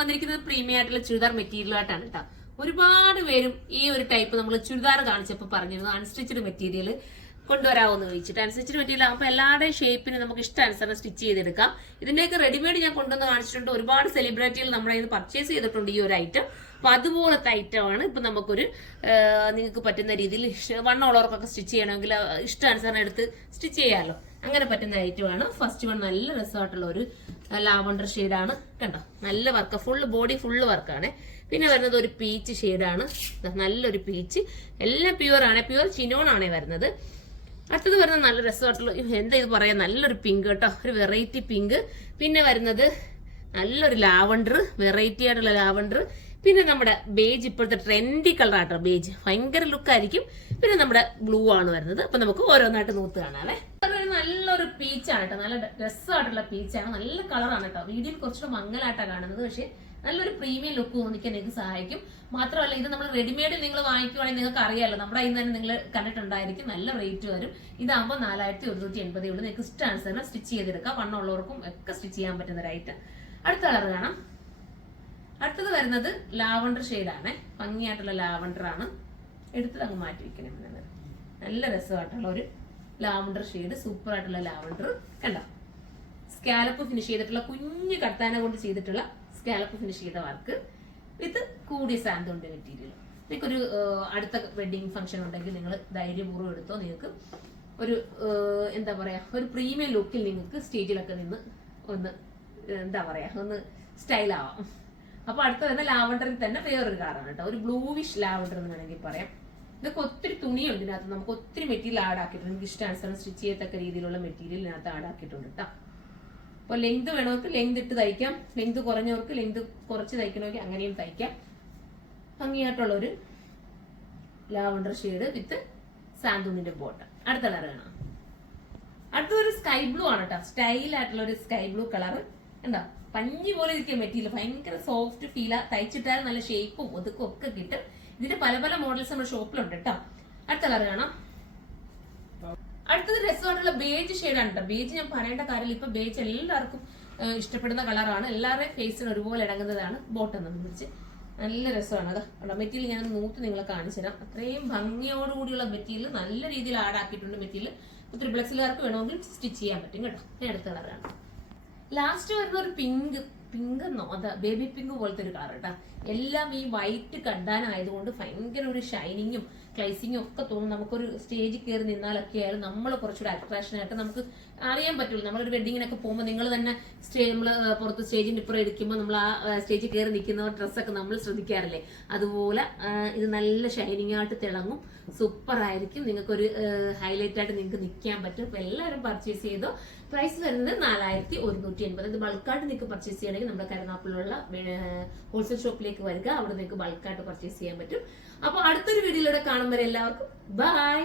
വന്നിരിക്കുന്നത് പ്രീമിയം ആയിട്ടുള്ള ചുരിദാർ മെറ്റീരിയൽ ആയിട്ടാണ് കേട്ടോ. ഒരുപാട് പേരും ഈ ഒരു ടൈപ്പ് നമ്മൾ ചുരിദാർ കാണിച്ചപ്പോൾ പറഞ്ഞിരുന്നു അൺസ്റ്റിച്ചഡ് മെറ്റീരിയൽ കൊണ്ടുവരാമെന്ന് ചോദിച്ചിട്ട്. അൺസ്റ്റിച്ചഡ് മെറ്റീരിയൽ ആകുമ്പോൾ എല്ലാവരുടെയും ഷേപ്പിന് നമുക്ക് ഇഷ്ടാനുസരണം സ്റ്റിച്ച് ചെയ്തെടുക്കാം. ഇതിന്റെയൊക്കെ റെഡിമെയ്ഡ് ഞാൻ കൊണ്ടുവന്ന് കാണിച്ചിട്ടുണ്ട്. ഒരുപാട് സെലിബ്രിറ്റികൾ നമ്മുടെ ഇത് പർച്ചേസ് ചെയ്തിട്ടുണ്ട് ഈ ഒരു ഐറ്റം. അപ്പൊ അതുപോലത്തെ ഐറ്റമാണ് ഇപ്പൊ നമുക്കൊരു നിങ്ങൾക്ക് പറ്റുന്ന രീതിയിൽ വണ്ണമുള്ളവർക്കൊക്കെ സ്റ്റിച്ച് ചെയ്യണമെങ്കിൽ ഇഷ്ടാനുസരണം എടുത്ത് സ്റ്റിച്ച് ചെയ്യാമല്ലോ. അങ്ങനെ പറ്റുന്ന ഐറ്റമാണ്. ഫസ്റ്റ് വൺ നല്ല രസമായിട്ടുള്ള ഒരു ലാവണ്ടർ ഷെയ്ഡാണ്. കണ്ടോ, നല്ല വർക്ക്, ഫുള്ള് ബോഡി ഫുള്ള് വർക്കാണ്. പിന്നെ വരുന്നത് ഒരു പീച്ച് ഷെയ്ഡാണ്, നല്ലൊരു പീച്ച്. എല്ലാം പ്യുവർ ആണ്, പ്യുവർ ചിനോൺ ആണ് വരുന്നത്. അടുത്തത് വരുന്നത് നല്ല രസമായിട്ടുള്ള, എന്താ ഇത് പറയാ, നല്ലൊരു പിങ്ക് കേട്ടോ, ഒരു വെറൈറ്റി പിങ്ക്. പിന്നെ വരുന്നത് നല്ലൊരു ലാവണ്ടർ, വെറൈറ്റി ആയിട്ടുള്ള ലാവണ്ടർ. പിന്നെ നമ്മുടെ ബേജ്, ഇപ്പോഴത്തെ ട്രെൻഡി കളർ ആട്ടോ ബേജ്, ഭയങ്കര ലുക്കായിരിക്കും. പിന്നെ നമ്മുടെ ബ്ലൂ ആണ് വരുന്നത്. അപ്പൊ നമുക്ക് ഓരോന്നായിട്ട് നോത്ത് കാണാവേ. നല്ലൊരു പീച്ചാണ് കേട്ടോ, നല്ല രസമായിട്ടുള്ള പീച്ചാണ്, നല്ല കളറാണ് കേട്ടോ. വീഡിയോയിൽ കുറച്ചുകൂടെ മങ്ങലായിട്ടാണ് കാണുന്നത്, പക്ഷെ നല്ലൊരു പ്രീമിയം ലുക്ക് തോന്നിക്കാൻ നിങ്ങൾക്ക് സഹായിക്കും. മാത്രമല്ല ഇത് നമ്മൾ റെഡിമെയ്ഡിൽ നിങ്ങൾ വാങ്ങിക്കുവാണെങ്കിൽ നിങ്ങൾക്ക് അറിയാമല്ലോ, നമ്മുടെ അതിൽ തന്നെ നിങ്ങൾ കണ്ടിട്ടുണ്ടായിരിക്കും, നല്ല റേറ്റ് വരും. ഇതാകുമ്പോൾ 4180 ഉള്ളൂ. നിങ്ങൾക്ക് ഇഷ്ടാനുസരണം സ്റ്റിച്ച് ചെയ്തെടുക്കാം. വണ്ണമുള്ളവർക്കും ഒക്കെ സ്റ്റിച്ച് ചെയ്യാൻ പറ്റുന്ന ഒരു ഐറ്റം. അടുത്ത കളർ കാണാം. അടുത്തത് വരുന്നത് ലാവണ്ടർ ഷെയ്ഡാണ്, ഭംഗിയായിട്ടുള്ള ലാവണ്ടർ ആണ്. എടുത്തത് അങ്ങ് മാറ്റി വെക്കണം. നല്ല രസമായിട്ടുള്ള ഒരു ലാവണ്ടർ ഷെയ്ഡ്, സൂപ്പർ ആയിട്ടുള്ള ലാവണ്ടർ. കണ്ടോ, സ്കാലപ്പ് ഫിനിഷ് ചെയ്തിട്ടുള്ള, കുഞ്ഞു കർത്താന കൊണ്ട് ചെയ്തിട്ടുള്ള സ്കാലപ്പ് ഫിനിഷ് ചെയ്ത വർക്ക് വിത്ത് കൂടിയ സാന്തോണ്ട് മെറ്റീരിയൽ. നിങ്ങൾക്കൊരു അടുത്ത വെഡിങ് ഫംഗ്ഷൻ ഉണ്ടെങ്കിൽ നിങ്ങൾ ധൈര്യപൂർവ്വം എടുത്തോ. നിങ്ങൾക്ക് ഒരു എന്താ പറയാ, ഒരു പ്രീമിയം ലുക്കിൽ നിങ്ങൾക്ക് സ്റ്റേജിലൊക്കെ നിന്ന് ഒന്ന് എന്താ പറയാ, ഒന്ന് സ്റ്റൈലാവാം. അപ്പൊ അടുത്ത വരുന്ന ലാവണ്ടറിൽ തന്നെ വേറൊരു കളറാണ് കേട്ടോ, ഒരു ബ്ലൂവിഷ് ലാവണ്ടർ എന്ന് വേണമെങ്കിൽ പറയാം. ഇതൊക്കെ ഒത്തിരി തുണിയുണ്ട് ഇതിനകത്ത്, നമുക്ക് ഒത്തിരി മെറ്റീരിയൽ ആഡ് ആക്കിയിട്ടുണ്ട്. നിങ്ങൾക്ക് ഇഷ്ടാനുസരണം സ്റ്റിച്ച് ചെയ്യത്തക്ക രീതിയിലുള്ള മെറ്റീരിയൽ ഇതിനകത്ത് ആഡ് ആക്കിയിട്ടുണ്ട് കേട്ടോ. അപ്പൊ ലെങ്ത് വേണവർക്ക് ലെങ്ത് ഇട്ട് തയ്ക്കാം, ലെങ്ത് കുറഞ്ഞവർക്ക് ലെങ്ത് കുറച്ച് തയ്ക്കണമെങ്കിൽ അങ്ങനെയും തയ്ക്കാം. ഭംഗിയായിട്ടുള്ള ഒരു ലാവണ്ടർ ഷെയ്ഡ് വിത്ത് സാന്തൂണിന്റെ ബോട്ടം. അടുത്ത കളർ കാണാം. അടുത്തൊരു സ്കൈ ബ്ലൂ ആണ് കേട്ടോ, സ്റ്റൈൽ ആയിട്ടുള്ള ഒരു സ്കൈ ബ്ലൂ കളർ. എന്താ പഞ്ഞി പോലെ ഇരിക്കുന്ന മെറ്റീരിയൽ, ഭയങ്കര സോഫ്റ്റ് ഫീലാ, തയ്ച്ചിട്ടാൽ നല്ല ഷേപ്പും ഒതുക്കും ഒക്കെ കിട്ടും. ഇതിന്റെ പല പല മോഡൽസ് നമ്മുടെ ഷോപ്പിലുണ്ട് കേട്ടോ. അടുത്ത കളർ കാണാം. അടുത്തത് രസമായിട്ടുള്ള ബേജ് ഷെയ്ഡാണ് കേട്ടോ. ബേജ് ഞാൻ പറയേണ്ട കാര്യമില്ല, ഇപ്പൊ ബേജ് എല്ലാവർക്കും ഇഷ്ടപ്പെടുന്ന കളറാണ്, എല്ലാവരുടെയും ഫേസിന് ഒരുപോലെ ഇടങ്ങുന്നതാണ്. ബോട്ടം നമ്മൾ പിടിച്ച് നല്ല രസമാണ്. അതാ മെറ്റീരിയൽ ഞാൻ നൂത്ത് നിങ്ങളെ കാണിച്ചു തരാം. അത്രയും ഭംഗിയോടുകൂടിയുള്ള മെറ്റീരിയൽ നല്ല രീതിയിൽ ആഡ് ആക്കിയിട്ടുണ്ട്. മെറ്റീരിയൽ ത്രിപ്ലക്സിലുകാർക്ക് വേണമെങ്കിൽ സ്റ്റിച്ച് ചെയ്യാൻ പറ്റും കേട്ടോ. ഞാൻ അടുത്ത കളറാണ്. ലാസ്റ്റ് വരുന്ന ഒരു പിങ്ക് എന്നോ, അതാ ബേബി പിങ്ക് പോലത്തെ ഒരു കളർ കേട്ടോ. എല്ലാം ഈ വൈറ്റ് കണ്ടാനായതുകൊണ്ട് ഭയങ്കര ഒരു ഷൈനിങ്ങും ക്ലൈസിങ്ങും ഒക്കെ തോന്നും. നമുക്കൊരു സ്റ്റേജിൽ കയറി നിന്നാലൊക്കെ ആയാലും നമ്മൾ കുറച്ചുകൂടെ അട്രാക്ഷൻ ആയിട്ട് നമുക്ക് അറിയാൻ പറ്റുള്ളൂ. നമ്മളൊരു വെഡിങ്ങിനൊക്കെ പോകുമ്പോൾ നിങ്ങൾ തന്നെ നമ്മൾ പുറത്ത് സ്റ്റേജിന്റെ ഇപ്പുറം ഇരിക്കുമ്പോൾ നമ്മൾ ആ സ്റ്റേജിൽ കയറി നിൽക്കുന്ന ഡ്രസ്സൊക്കെ നമ്മൾ ശ്രദ്ധിക്കാറില്ലേ, അതുപോലെ ഇത് നല്ല ഷൈനിങ് ആയിട്ട് തിളങ്ങും, സൂപ്പർ ആയിരിക്കും. നിങ്ങൾക്കൊരു ഹൈലൈറ്റ് ആയിട്ട് നിങ്ങൾക്ക് നിൽക്കാൻ പറ്റും. അപ്പൊ എല്ലാവരും പർച്ചേസ് ചെയ്തോ. പ്രൈസ് വരുന്നത് 4180. ഇത് ബൾക്കായിട്ട് നിങ്ങൾക്ക് പർച്ചേസ് ചെയ്യണമെങ്കിൽ നമ്മുടെ കരുനാപ്പിലുള്ള ഹോൾസെയിൽ ഷോപ്പിലേക്ക് വരിക, അവിടെ നിങ്ങൾക്ക് ബൾക്കായിട്ട് പർച്ചേസ് ചെയ്യാൻ പറ്റും. അപ്പൊ അടുത്തൊരു വീഡിയോയിലൂടെ കാണുമ്പോൾ എല്ലാവർക്കും ബൈ.